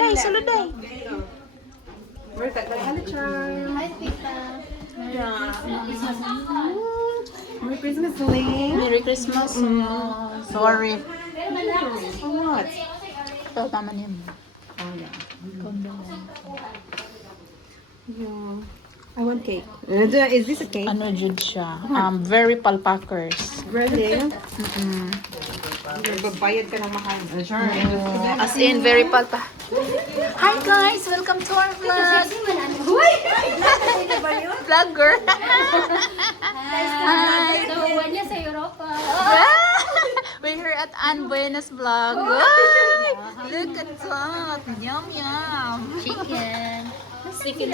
Day, sulod day. We're Tagalog charm. Hi, Tita. Merry Christmas, Ling. Merry Christmas. Sorry. What? Ito, tama niya mo. Oh, yeah. Kondo. Yeah. I want cake. Is this a cake? Ano jud siya? Very palpakers. Really? Magbabayad ka ng mahal. Sure. As in, very palpa. Hi guys! Welcome to our vlog! Vlogger! Hi! Nakuha niya sa Europa. We're here at Ann Buenas Vlog. Ay! Look at that! Yum yum! Chicken. Chicken.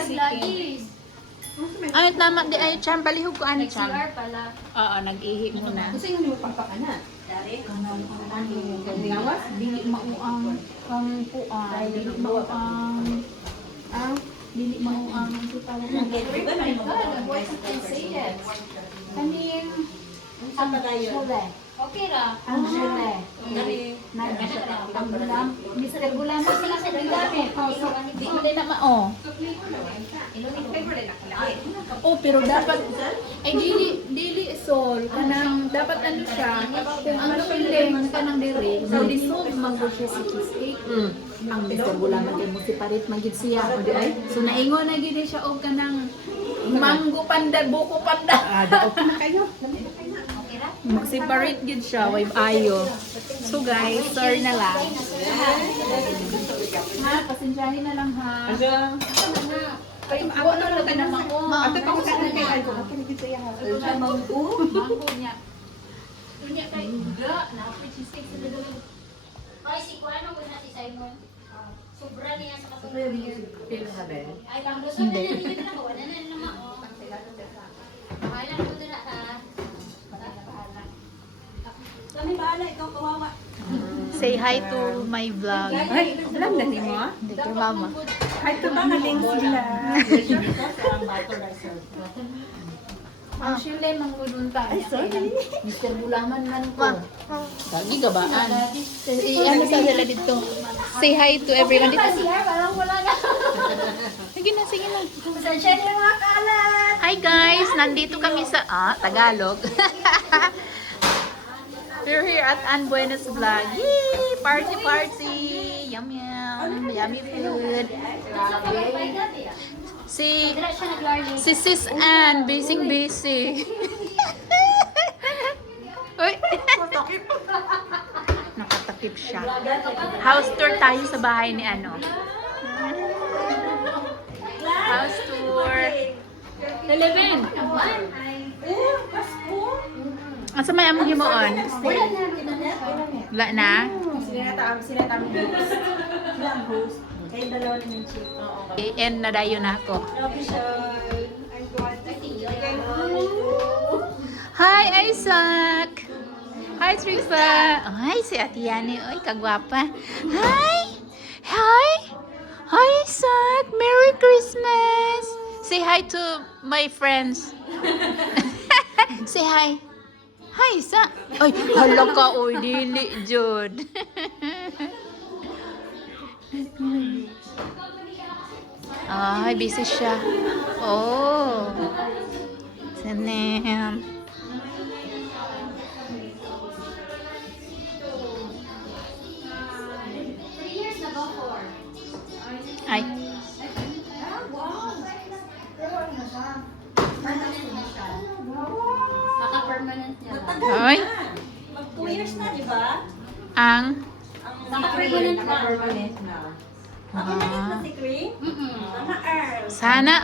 Ay, tama di ay cham balihog ko ani cham. CR pala. Oo, nag-ihi muna. Kasi hindi mo papakana. Dili mauang ang puan. Dili mauang dili mauang si pala. What you can say it? Kaning Okay ra. ang sule. Mr. Gulam mo sila sa gamit. So, di mo na mao. Oh, pero dapat ay dili sol kanang dapat ano siya kung ang feeling kanang diri so dissolve man ko siya sa cheesecake. Ang Mr. Gulam kay mo separate man gid siya o di ay. So naingon na gid siya og kanang mango panda, buko panda. Okay na kayo. Mag-separate gid siya, way ayo. So guys, sorry na lang. Ha, pasensyahin na lang ha. Ay, ako na lang tayo naman ko. Ate, ako sa akin kay Alco. Ako naging saya ha. Mango niya. Dunya kay Uga. Napit cheesecake sa dulo. Ay, si Kuano ko na si Simon. Sobra niya sa kasunod niya. Ay, lang gusto na niya niya na. Wala na naman. Bahala ko na ha. Kami bahala, ikaw kawawa. Say hi to my vlog. Ay, alam na ni mo? Hindi kay mama. Hi to mga links sila. Ang sile mangudunta. Ay, sorry. Mr. Bulaman man ko. Lagi gabaan. Ano sa sila dito? Say hi to everyone dito. Si Har, parang wala na. Sige na, sige na. Pasensya niyo mga kalat. Hi guys! Nandito kami sa... Tagalog. We're here at Ann Buenas Vlog. Yay! Party, party! Yum, yum! Yummy food. Si Dila siya nag-learning. Sis Ann, busy. Uy! Nakatakip siya. House tour tayo sa bahay ni ano. House tour. 11. Asa may among himuon? Wala na? Sinatam host. Ilang host? Kayo dalawa na yung chick. I-end na dayo na ako. Hi, Isaac! Hi, Trifa! Hi, si Ate Yani. Oy, kagwapa. Hi! Hi! Hi, Isaac! Merry Christmas! Say hi to my friends. Say hi. Hi, Isa. Ay, hala ka, oy, dili, Jud. Ay, busy siya. Oh. Sanem. Ay. Naka-permanent niya lang. Ay. Mag 2 years na, di ba? Ang. Naka-permanent na. Permanent na. Ang galing na si Chris. Sana Earl. Sana